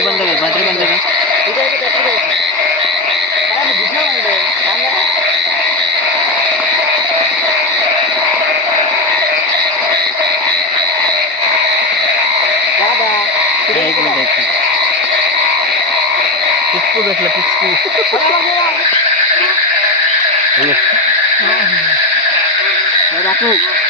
Battery बंद कर battery बंद कर एक मिनिट एक मिनिट. पिचकू भेटलं पिचकू. दाखव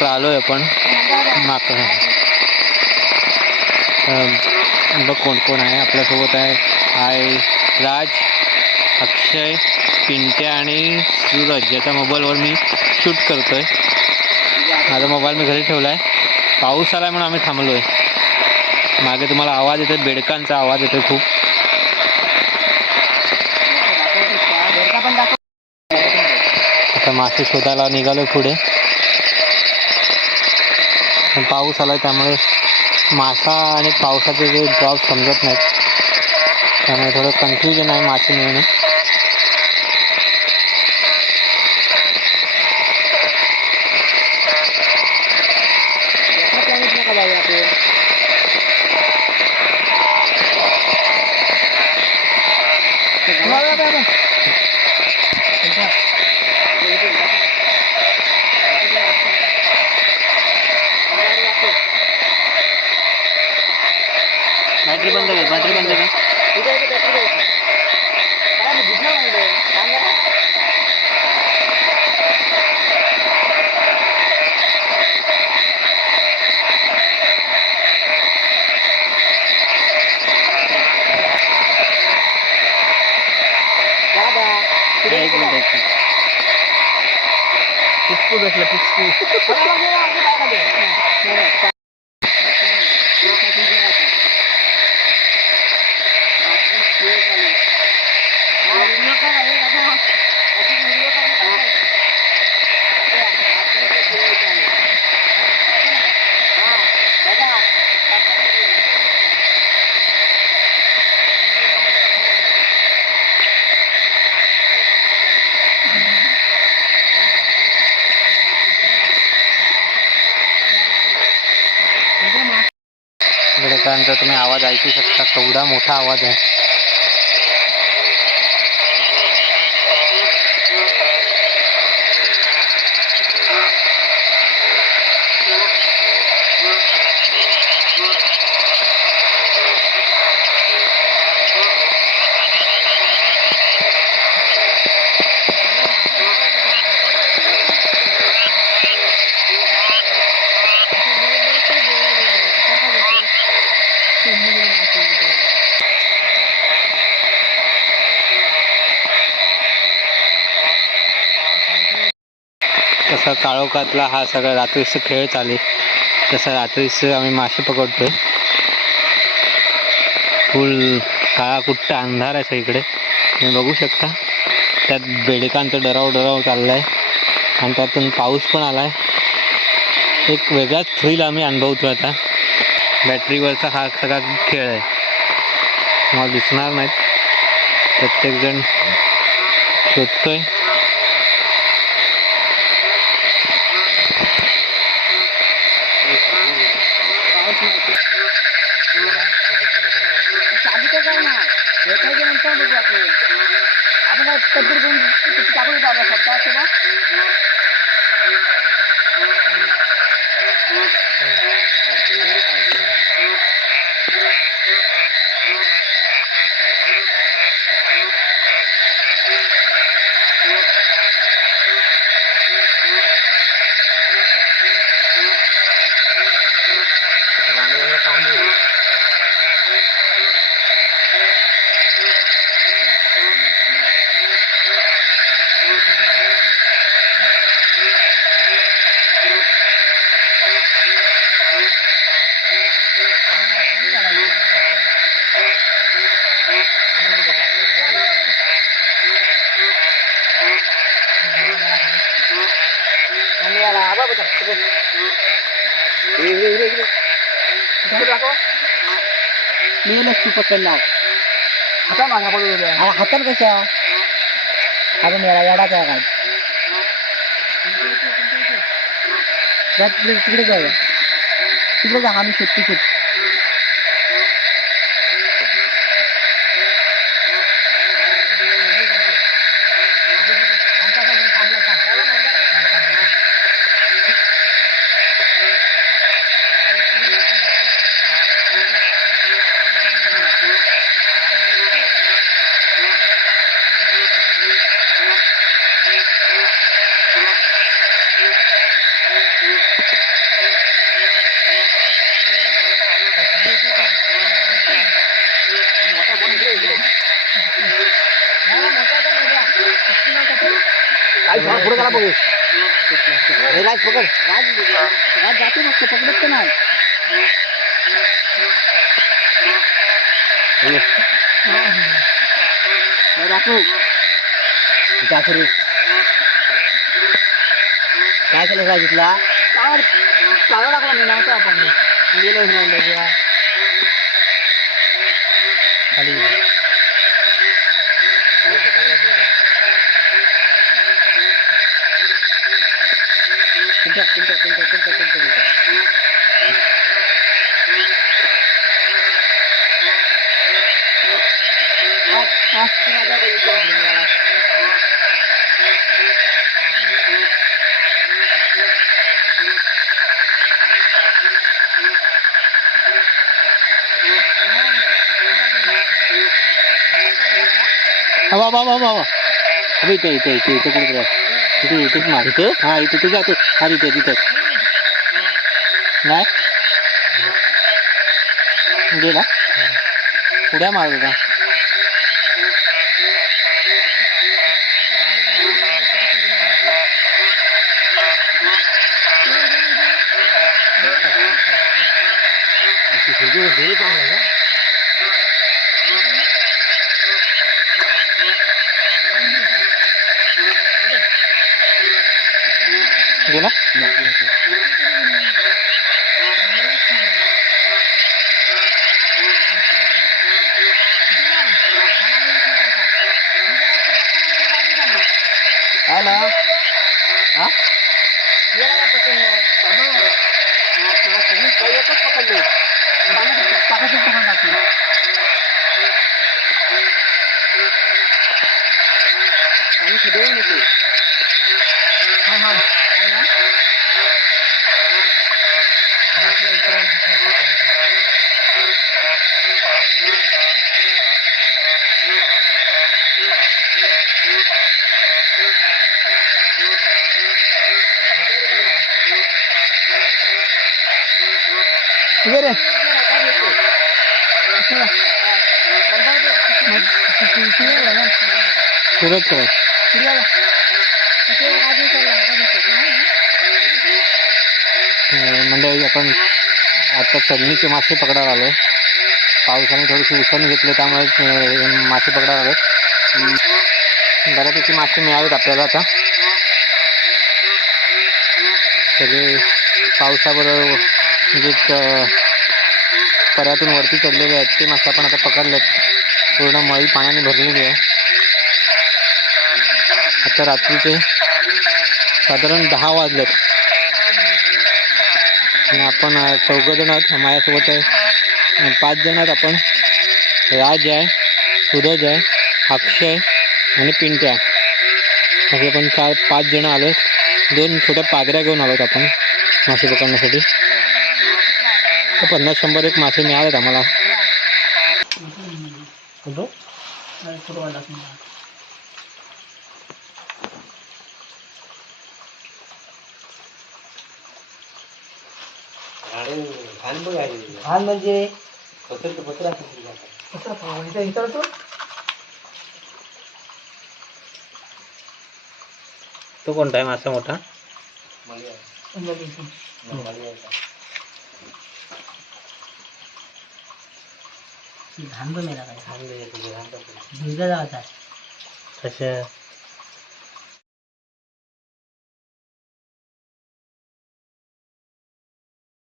इकडं आलोय आपण. माकड बघ कोण कोण आहे? आपल्यासोबत आहे. आय राज अक्षय पिंट्या आणि सूरज ज्याच्या मोबाईलवर मी शूट करतोय. माझा मोबाईल मी घरी ठेवला आहे पाऊस आहे म्हणून आम्ही थांबलोय. मागे तुम्हाला आवाज येतोय बेडकांचा आवाज येतोय खूप. आता मासे शोधायला निघालोय पुढे. पाऊस पाऊस आहे त्यामुळे मासा आणि पावसाचे जे ड्रॉप समजत नाहीत. त्यामुळे थोडं कन्फ्युजन आहे मासे मिळणे बॅटरी बंद कर बॅटरी बंद कर एक मिनिट एक मिनिट पिचकू भेटलं पिचकू बेडकांचा तुम्ही आवाज ऐकू शकता केवढा मोठा आवाज आहे. तसा काळोखातला हा सगळा रात्रीचं खेळ चालेल तसा रात्रीचं आम्ही मासे पकडतोय. फुल काळा कुट्टा अंधार आहे सगळीकडे. तुम्ही बघू शकता. त्यात बेडकांचा डराव डराव चाललाय आणि त्यातून पाऊस पण आलाय. एक वेगळाच थ्रिल आम्ही अनुभवतो आता. बॅटरीवरचा हा सगळा खेळ आहे. मला दिसणार नाहीत. प्रत्येकजण शोधतोय. বিচার করব আপনি আপনার কতরকম চাকরি পাবেন সপ্তাহ সেটা बघा इकडे इकडे इकडे मेलच तू पकडला हाता मागा पडू द्या अरे हातात कशा? अरे मेळा याडाच काय? तिकडे जाऊया तिकडे जा आम्ही शेती शेती पुढे करा बघू. हे राज पकड. राज जाते फक्त पकडत का नाही राखू काय करू काय केलं राज इथला? चालू लागला मी नव्हता आपण गेलो नाही pintar, pintar, pintar, pintar, pintar. Ah, ah, tidak ada yang bisa apa apa apa apa tapi itu itu itu itu itu itu itu itu itu itu itu itu हा तिथे तिथे. नाही? गेला? उड्या मारत होता. Deixa eu tomar daqui. मदत sir मंडळी आपण आता चढणीचे मासे पकडायला आहे पावसाने थोडीशी उसण घेतली त्यामुळे मासे पकडायला आलो बऱ्यापैकी मासे मिळावेत आपल्याला आता. सगळे पावसाबरोबर म्हणजे, जे पर्यातून वरती चढलेले आहेत ते मासे आपण आता पकडलेत. पूर्ण मळी पाण्याने भरलेली आहे. आता रात्रीचे साधारण दहा वाजलेत. आणि आपण चौघ जण आहोत. माझ्यासोबत आहे पाच जण आहोत आपण. राज आहे सूरज आहे अक्षय आणि पिंट्या. असे आपण चार पाच जण आलो दोन छोट्या पागऱ्या घेऊन आलोत आपण मासे पकडण्यासाठी. तर पन्नास शंभर एक मासे मिळालेत आम्हाला. हाल म्हणजे? तो कोणता आहे मासा मोठा? धान पण मेला काय? भिजला जायचा कशा?